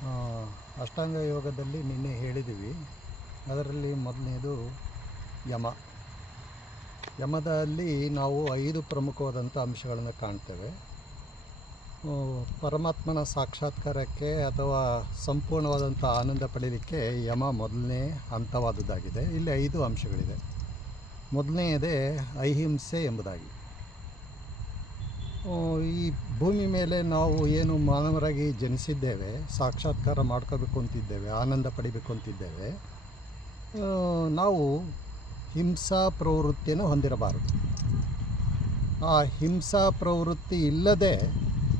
ಆ, ಅಷ್ಟಾಂಗ ಯೋಗದಲ್ಲಿ ನಿನ್ನೆ ಹೇಳಿದ್ದೀವಿ. ಅದರಲ್ಲಿ ಮೊದಲನೇದು ಯಮ. ಯಮದಲ್ಲಿ ನಾವು 5 ಪ್ರಮುಖವಾದಂಥ ಅಂಶಗಳನ್ನು ಕಾಣ್ತೇವೆ. ಪರಮಾತ್ಮನ ಸಾಕ್ಷಾತ್ಕಾರಕ್ಕೆ ಅಥವಾ ಸಂಪೂರ್ಣವಾದಂಥ ಆನಂದ ಪಡೀಲಿಕ್ಕೆ ಯಮ ಮೊದಲನೇ ಹಂತವಾದುದಾಗಿದೆ. ಇಲ್ಲಿ 5 ಅಂಶಗಳಿದೆ. ಮೊದಲನೆಯದೇ ಅಹಿಂಸೆ ಎಂಬುದಾಗಿ. ಈ ಭೂಮಿ ಮೇಲೆ ನಾವು ಏನು ಮಾನವರಾಗಿ ಜನಿಸಿದ್ದೇವೆ, ಸಾಕ್ಷಾತ್ಕಾರ ಮಾಡ್ಕೋಬೇಕು ಅಂತಿದ್ದೇವೆ, ಆನಂದ ಪಡಿಬೇಕು ಅಂತಿದ್ದೇವೆ, ನಾವು ಹಿಂಸಾ ಪ್ರವೃತ್ತಿಯನ್ನು ಹೊಂದಿರಬಾರದು. ಆ ಹಿಂಸಾ ಪ್ರವೃತ್ತಿ ಇಲ್ಲದೆ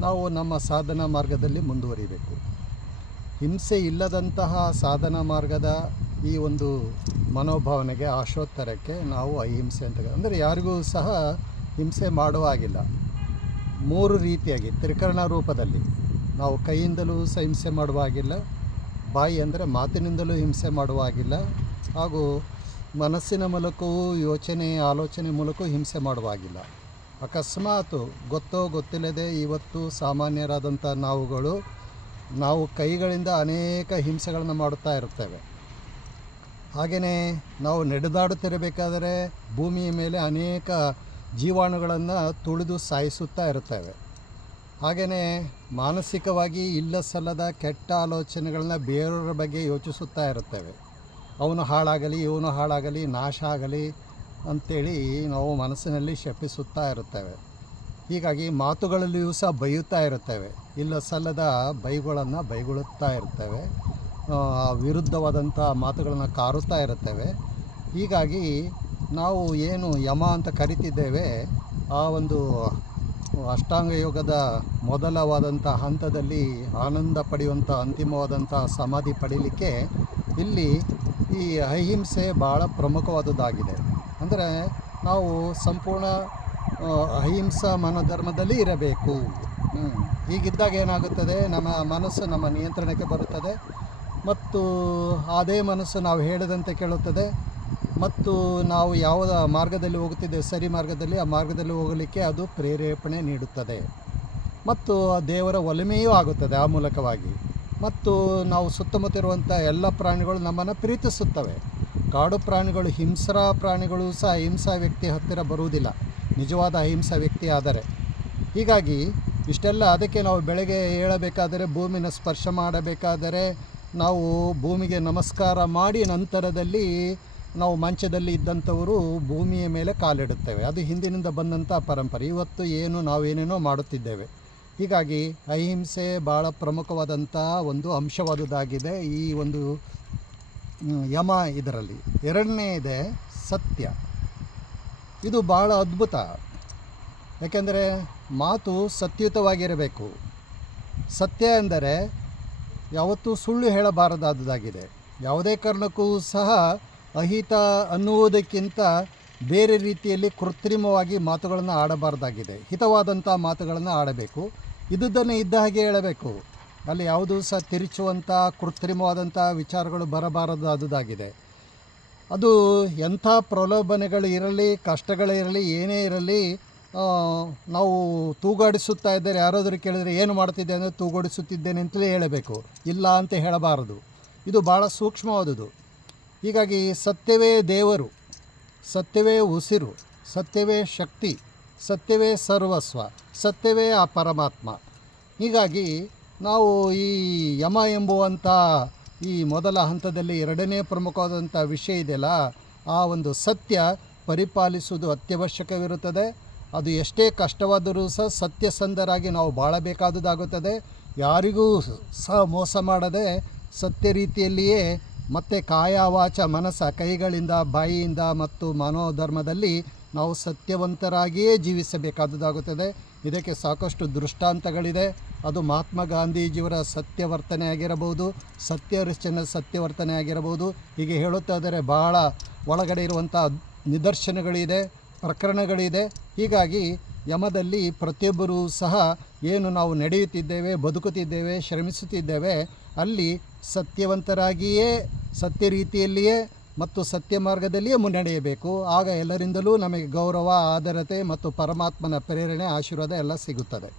ನಾವು ನಮ್ಮ ಸಾಧನಾ ಮಾರ್ಗದಲ್ಲಿ ಮುಂದುವರಿಬೇಕು. ಹಿಂಸೆ ಇಲ್ಲದಂತಹ ಸಾಧನಾ ಮಾರ್ಗದ ಈ ಒಂದು ಮನೋಭಾವನೆಗೆ, ಆಶೋತ್ತರಕ್ಕೆ ನಾವು ಅಹಿಂಸೆ ಅಂತ, ಅಂದರೆ ಯಾರಿಗೂ ಸಹ ಹಿಂಸೆ ಮಾಡುವ ಹಾಗಿಲ್ಲ. 3 ರೀತಿಯಾಗಿ ತ್ರಿಕರಣ ರೂಪದಲ್ಲಿ ನಾವು ಕೈಯಿಂದಲೂ ಸಹ ಹಿಂಸೆ ಮಾಡುವ ಹಾಗಿಲ್ಲ, ಬಾಯಿ ಅಂದರೆ ಮಾತಿನಿಂದಲೂ ಹಿಂಸೆ ಮಾಡುವ ಹಾಗಿಲ್ಲ, ಹಾಗೂ ಮನಸ್ಸಿನ ಮೂಲಕವೂ ಆಲೋಚನೆ ಮೂಲಕವೂ ಹಿಂಸೆ ಮಾಡುವ ಹಾಗಿಲ್ಲ. ಅಕಸ್ಮಾತ್ ಗೊತ್ತೋ ಗೊತ್ತಿಲ್ಲದೆ ಇವತ್ತು ಸಾಮಾನ್ಯರಾದಂಥ ನಾವು ಕೈಗಳಿಂದ ಅನೇಕ ಹಿಂಸೆಗಳನ್ನು ಮಾಡುತ್ತಾ ಇರುತ್ತೇವೆ. ಹಾಗೆಯೇ ನಾವು ನಡೆದಾಡುತ್ತಿರಬೇಕಾದರೆ ಭೂಮಿಯ ಮೇಲೆ ಅನೇಕ ಜೀವಾಣುಗಳನ್ನು ತುಳಿದು ಸಾಯಿಸುತ್ತಾ ಇರುತ್ತೇವೆ. ಹಾಗೆಯೇ ಮಾನಸಿಕವಾಗಿ ಇಲ್ಲ ಸಲ್ಲದ ಕೆಟ್ಟ ಆಲೋಚನೆಗಳನ್ನ ಬೇರೆಯವರ ಬಗ್ಗೆ ಯೋಚಿಸುತ್ತಾ ಇರುತ್ತೇವೆ. ಅವನು ಹಾಳಾಗಲಿ, ಇವನು ಹಾಳಾಗಲಿ, ನಾಶ ಆಗಲಿ ಅಂಥೇಳಿ ನಾವು ಮನಸ್ಸಿನಲ್ಲಿ ಶಪಿಸುತ್ತಾ ಇರುತ್ತೇವೆ. ಹೀಗಾಗಿ ಮಾತುಗಳಲ್ಲಿಯೂ ಸಹ ಬೈಯುತ್ತಾ ಇರುತ್ತೇವೆ. ಇಲ್ಲ ಸಲ್ಲದ ಬೈಗುಳುತ್ತಾ ಇರ್ತೇವೆ, ವಿರುದ್ಧವಾದಂಥ ಮಾತುಗಳನ್ನು ಕಾರುತ್ತಾ ಇರುತ್ತೇವೆ. ಹೀಗಾಗಿ ನಾವು ಏನು ಯಮ ಅಂತ ಕರಿತಿದ್ದೇವೆ, ಆ ಒಂದು ಅಷ್ಟಾಂಗ ಯೋಗದ ಮೊದಲವಾದಂಥ ಹಂತದಲ್ಲಿ ಆನಂದ ಪಡೆಯುವಂಥ ಅಂತಿಮವಾದಂಥ ಸಮಾಧಿ ಪಡೀಲಿಕ್ಕೆ ಇಲ್ಲಿ ಈ ಅಹಿಂಸೆ ಭಾಳ ಪ್ರಮುಖವಾದದ್ದಾಗಿದೆ. ಅಂದರೆ ನಾವು ಸಂಪೂರ್ಣ ಅಹಿಂಸಾ ಮನೋಧರ್ಮದಲ್ಲಿ ಇರಬೇಕು. ಹೀಗಿದ್ದಾಗ ಏನಾಗುತ್ತದೆ, ನಮ್ಮ ಮನಸ್ಸು ನಮ್ಮ ನಿಯಂತ್ರಣಕ್ಕೆ ಬರುತ್ತದೆ ಮತ್ತು ಅದೇ ಮನಸ್ಸು ನಾವು ಹೇಳಿದಂತೆ ಕೇಳುತ್ತದೆ. ಮತ್ತು ನಾವು ಯಾವ ಮಾರ್ಗದಲ್ಲಿ ಹೋಗುತ್ತಿದ್ದೇವೆ, ಸರಿ ಮಾರ್ಗದಲ್ಲಿ, ಆ ಮಾರ್ಗದಲ್ಲಿ ಹೋಗಲಿಕ್ಕೆ ಅದು ಪ್ರೇರೇಪಣೆ ನೀಡುತ್ತದೆ ಮತ್ತು ದೇವರ ಒಲಿಮೆಯೂ ಆಗುತ್ತದೆ ಆ ಮೂಲಕವಾಗಿ. ಮತ್ತು ನಾವು ಸುತ್ತಮುತ್ತ ಇರುವಂಥ ಎಲ್ಲ ಪ್ರಾಣಿಗಳು ನಮ್ಮನ್ನು ಪ್ರೀತಿಸುತ್ತವೆ. ಕಾಡು ಪ್ರಾಣಿಗಳು, ಹಿಂಸ್ರ ಪ್ರಾಣಿಗಳು ಸಹ ಅಹಿಂಸಾ ವ್ಯಕ್ತಿ ಹತ್ತಿರ ಬರುವುದಿಲ್ಲ, ನಿಜವಾದ ಅಹಿಂಸಾ ವ್ಯಕ್ತಿ ಆದರೆ. ಹೀಗಾಗಿ ಇಷ್ಟೆಲ್ಲ ಅದಕ್ಕೆ ನಾವು ಬೆಳಗ್ಗೆ ಏಳಬೇಕಾದರೆ, ಭೂಮಿನ ಸ್ಪರ್ಶ ಮಾಡಬೇಕಾದರೆ ನಾವು ಭೂಮಿಗೆ ನಮಸ್ಕಾರ ಮಾಡಿ ನಂತರದಲ್ಲಿ ನಾವು ಮಂಚದಲ್ಲಿ ಇದ್ದಂಥವರು ಭೂಮಿಯ ಮೇಲೆ ಕಾಲಿಡುತ್ತೇವೆ. ಅದು ಹಿಂದಿನಿಂದ ಬಂದಂಥ ಪರಂಪರೆ. ಇವತ್ತು ನಾವೇನೇನೋ ಮಾಡುತ್ತಿದ್ದೇವೆ. ಹೀಗಾಗಿ ಅಹಿಂಸೆ ಭಾಳ ಪ್ರಮುಖವಾದಂಥ ಒಂದು ಅಂಶವಾದುದಾಗಿದೆ ಈ ಒಂದು ಯಮ ಇದರಲ್ಲಿ. ಎರಡನೇ ಸತ್ಯ. ಇದು ಭಾಳ ಅದ್ಭುತ. ಯಾಕೆಂದರೆ ಮಾತು ಸತ್ಯಯುತವಾಗಿರಬೇಕು. ಸತ್ಯ ಎಂದರೆ ಯಾವತ್ತೂ ಸುಳ್ಳು ಹೇಳಬಾರದಾದುದಾಗಿದೆ. ಯಾವುದೇ ಕಾರಣಕ್ಕೂ ಸಹ ಅಹಿತ ಅನ್ನುವುದಕ್ಕಿಂತ ಬೇರೆ ರೀತಿಯಲ್ಲಿ ಕೃತ್ರಿಮವಾಗಿ ಮಾತುಗಳನ್ನು ಆಡಬಾರ್ದಾಗಿದೆ. ಹಿತವಾದಂಥ ಮಾತುಗಳನ್ನು ಆಡಬೇಕು, ಇದ್ದುದನ್ನು ಇದ್ದ ಹಾಗೆ ಹೇಳಬೇಕು. ಅಲ್ಲಿ ಯಾವುದೂ ಸಹ ತಿರುಚುವಂಥ ಕೃತ್ರಿಮವಾದಂಥ ವಿಚಾರಗಳು ಬರಬಾರದಾದುದಾಗಿದೆ. ಅದು ಎಂಥ ಪ್ರಲೋಭನೆಗಳು ಇರಲಿ, ಕಷ್ಟಗಳಿರಲಿ, ಏನೇ ಇರಲಿ, ನಾವು ತೂಗಾಡಿಸುತ್ತಾ ಇದ್ದರೆ ಯಾರಾದರೂ ಕೇಳಿದರೆ ಏನು ಮಾಡ್ತಿದ್ದೆ ಅಂದರೆ ತೂಗಾಡಿಸುತ್ತಿದ್ದೇನೆ ಅಂತಲೇ ಹೇಳಬೇಕು, ಇಲ್ಲ ಅಂತ ಹೇಳಬಾರದು. ಇದು ಭಾಳ ಸೂಕ್ಷ್ಮವಾದುದು. ಹೀಗಾಗಿ ಸತ್ಯವೇ ದೇವರು, ಸತ್ಯವೇ ಉಸಿರು, ಸತ್ಯವೇ ಶಕ್ತಿ, ಸತ್ಯವೇ ಸರ್ವಸ್ವ, ಸತ್ಯವೇ ಆ ಪರಮಾತ್ಮ. ಹೀಗಾಗಿ ನಾವು ಈ ಯಮ ಎಂಬುವಂಥ ಈ ಮೊದಲ ಹಂತದಲ್ಲಿ ಎರಡನೇ ಪ್ರಮುಖವಾದಂಥ ವಿಷಯ ಇದೆಯಲ್ಲ, ಆ ಒಂದು ಸತ್ಯ ಪರಿಪಾಲಿಸುವುದು ಅತ್ಯವಶ್ಯಕವಿರುತ್ತದೆ. ಅದು ಎಷ್ಟೇ ಕಷ್ಟವಾದರೂ ಸಹ ಸತ್ಯಸಂಧರಾಗಿ ನಾವು ಬಾಳಬೇಕಾದುದಾಗುತ್ತದೆ. ಯಾರಿಗೂ ಸಹ ಮೋಸ ಮಾಡದೆ ಸತ್ಯ ರೀತಿಯಲ್ಲಿಯೇ ಮತ್ತು ಕಾಯ ವಾಚ ಮನಸ್ಸ, ಕೈಗಳಿಂದ, ಬಾಯಿಯಿಂದ ಮತ್ತು ಮನೋಧರ್ಮದಲ್ಲಿ ನಾವು ಸತ್ಯವಂತರಾಗಿಯೇ ಜೀವಿಸಬೇಕಾದುದಾಗುತ್ತದೆ. ಇದಕ್ಕೆ ಸಾಕಷ್ಟು ದೃಷ್ಟಾಂತಗಳಿದೆ. ಅದು ಮಹಾತ್ಮ ಗಾಂಧೀಜಿಯವರ ಸತ್ಯವರ್ತನೆ ಆಗಿರಬಹುದು, ಸತ್ಯಹರಿಶ್ಚಂದ್ರ ಸತ್ಯವರ್ತನೆ ಆಗಿರಬಹುದು. ಹೀಗೆ ಹೇಳುತ್ತಾದರೆ ಬಹಳ ಒಳಗಡೆ ಇರುವಂಥ ನಿದರ್ಶನಗಳಿದೆ, ಪ್ರಕರಣಗಳಿದೆ. ಹೀಗಾಗಿ ಯಮದಲ್ಲಿ ಪ್ರತಿಯೊಬ್ಬರೂ ಸಹ ಏನು ನಾವು ನಡೆಯುತ್ತಿದ್ದೇವೆ, ಬದುಕುತ್ತಿದ್ದೇವೆ, ಶ್ರಮಿಸುತ್ತಿದ್ದೇವೆ, ಅಲ್ಲಿ ಸತ್ಯವಂತರಾಗಿಯೇ ಸತ್ಯ ರೀತಿಯಲ್ಲಿಯೇ ಮತ್ತು ಸತ್ಯ ಮಾರ್ಗದಲ್ಲಿಯೇ ಮುನ್ನಡೆಯಬೇಕು. ಆಗ ಎಲ್ಲರಿಂದಲೂ ನಮಗೆ ಗೌರವ, ಆದರತೆ ಮತ್ತು ಪರಮಾತ್ಮನ ಪ್ರೇರಣೆ, ಆಶೀರ್ವಾದ ಎಲ್ಲ ಸಿಗುತ್ತದೆ.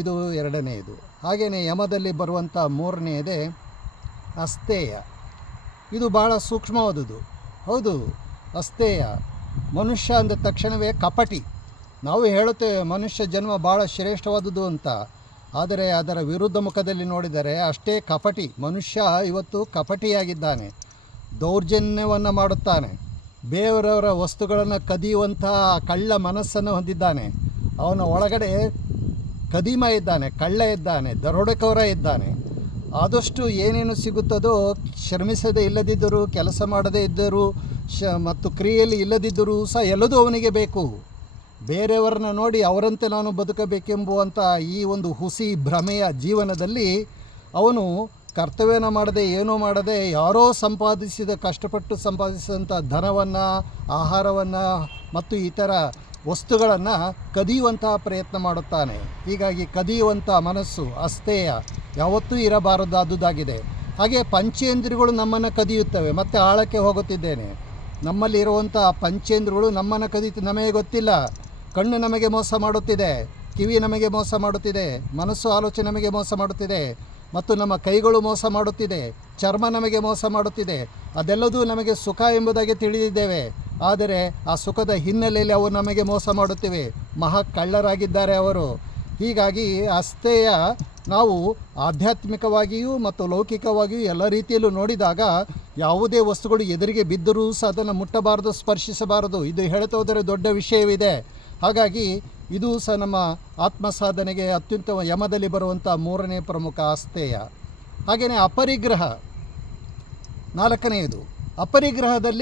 ಇದು ಎರಡನೆಯದು. ಹಾಗೆಯೇ ಯಮದಲ್ಲಿ ಬರುವಂಥ ಮೂರನೆಯದೇ ಅಸ್ತೇಯ. ಇದು ಭಾಳ ಸೂಕ್ಷ್ಮವಾದುದು. ಹೌದು, ಅಸ್ತೇಯ. ಮನುಷ್ಯ ಅಂದ ತಕ್ಷಣವೇ ಕಪಟಿ. ನಾವು ಹೇಳುತ್ತೇವೆ ಮನುಷ್ಯ ಜನ್ಮ ಭಾಳ ಶ್ರೇಷ್ಠವಾದುದು ಅಂತ, ಆದರೆ ಅದರ ವಿರುದ್ಧ ಮುಖದಲ್ಲಿ ನೋಡಿದರೆ ಅಷ್ಟೇ ಕಪಟಿ. ಮನುಷ್ಯ ಇವತ್ತು ಕಪಟಿಯಾಗಿದ್ದಾನೆ, ದೌರ್ಜನ್ಯವನ್ನು ಮಾಡುತ್ತಾನೆ, ಬೇರೆಯವರ ವಸ್ತುಗಳನ್ನು ಕದಿಯುವಂಥ ಕಳ್ಳ ಮನಸ್ಸನ್ನು ಹೊಂದಿದ್ದಾನೆ. ಅವನ ಒಳಗಡೆ ಕದೀಮ ಇದ್ದಾನೆ, ಕಳ್ಳ ಇದ್ದಾನೆ, ದರೋಡೆಕೋರ ಇದ್ದಾನೆ. ಆದಷ್ಟು ಏನೇನು ಸಿಗುತ್ತದೋ ಶ್ರಮಿಸದೇ ಇಲ್ಲದಿದ್ದರೂ, ಕೆಲಸ ಮಾಡದೇ ಇದ್ದರೂ, ಮತ್ತು ಕ್ರಿಯೆಯಲ್ಲಿ ಇಲ್ಲದಿದ್ದರೂ ಸಹ ಎಲ್ಲದೂ ಅವನಿಗೆ ಬೇಕು. ಬೇರೆಯವರನ್ನ ನೋಡಿ ಅವರಂತೆ ನಾನು ಬದುಕಬೇಕೆಂಬುವಂಥ ಈ ಒಂದು ಹುಸಿ ಭ್ರಮೆಯ ಜೀವನದಲ್ಲಿ ಅವನು ಕರ್ತವ್ಯನ ಮಾಡದೆ, ಏನೂ ಮಾಡದೆ, ಯಾರೋ ಕಷ್ಟಪಟ್ಟು ಸಂಪಾದಿಸಿದಂಥ ಧನವನ್ನು, ಆಹಾರವನ್ನು ಮತ್ತು ಇತರ ವಸ್ತುಗಳನ್ನು ಕದಿಯುವಂತಹ ಪ್ರಯತ್ನ ಮಾಡುತ್ತಾನೆ. ಹೀಗಾಗಿ ಕದಿಯುವಂಥ ಮನಸ್ಸು ಅಸ್ತೇಯ ಯಾವತ್ತೂ ಇರಬಾರದಾದುದಾಗಿದೆ. ಹಾಗೆ ಪಂಚೇಂದ್ರಿಯಗಳು ನಮ್ಮನ್ನು ಕದಿಯುತ್ತವೆ. ಮತ್ತೆ ಆಳಕ್ಕೆ ಹೋಗುತ್ತಿದ್ದೇನೆ. ನಮ್ಮಲ್ಲಿರುವಂಥ ಪಂಚೇಂದ್ರಿಯಗಳು ನಮ್ಮನ್ನು ನಮಗೆ ಗೊತ್ತಿಲ್ಲ. ಕಣ್ಣು ನಮಗೆ ಮೋಸ ಮಾಡುತ್ತಿದೆ, ಕಿವಿ ನಮಗೆ ಮೋಸ ಮಾಡುತ್ತಿದೆ, ಮನಸ್ಸು ಆಲೋಚನೆ ನಮಗೆ ಮೋಸ ಮಾಡುತ್ತಿದೆ, ಮತ್ತು ನಮ್ಮ ಕೈಗಳು ಮೋಸ ಮಾಡುತ್ತಿದೆ, ಚರ್ಮ ನಮಗೆ ಮೋಸ ಮಾಡುತ್ತಿದೆ. ಅದೆಲ್ಲದೂ ನಮಗೆ ಸುಖ ಎಂಬುದಾಗಿ ತಿಳಿದಿದ್ದೇವೆ. ಆದರೆ ಆ ಸುಖದ ಹಿನ್ನೆಲೆಯಲ್ಲಿ ಅವು ನಮಗೆ ಮೋಸ ಮಾಡುತ್ತಿವೆ. ಮಹಾ ಕಳ್ಳರಾಗಿದ್ದಾರೆ ಅವರು. ಹೀಗಾಗಿ ಅಸ್ತೇಯ ನಾವು ಆಧ್ಯಾತ್ಮಿಕವಾಗಿಯೂ ಮತ್ತು ಲೌಕಿಕವಾಗಿಯೂ ಎಲ್ಲ ರೀತಿಯಲ್ಲೂ ನೋಡಿದಾಗ ಯಾವುದೇ ವಸ್ತುಗಳು ಎದುರಿಗೆ ಬಿದ್ದರೂ ಸಹ ಅದನ್ನು ಮುಟ್ಟಬಾರದು, ಸ್ಪರ್ಶಿಸಬಾರದು. ಇದು ಹೇಳ್ತಾ ಹೋದರೆ ದೊಡ್ಡ ವಿಷಯವಿದೆ. ಹಾಗಾಗಿ ಇದು ಸಹ ನಮ್ಮ ಆತ್ಮ ಸಾಧನೆಗೆ ಅತ್ಯುತ್ತಮ ಯಮದಲ್ಲಿ ಬರುವಂಥ ಮೂರನೇ ಪ್ರಮುಖ ಅಸ್ತೇಯ. ಹಾಗೆಯೇ ಅಪರಿಗ್ರಹ, ನಾಲ್ಕನೆಯದು. ಅಪರಿಗ್ರಹದಲ್ಲಿ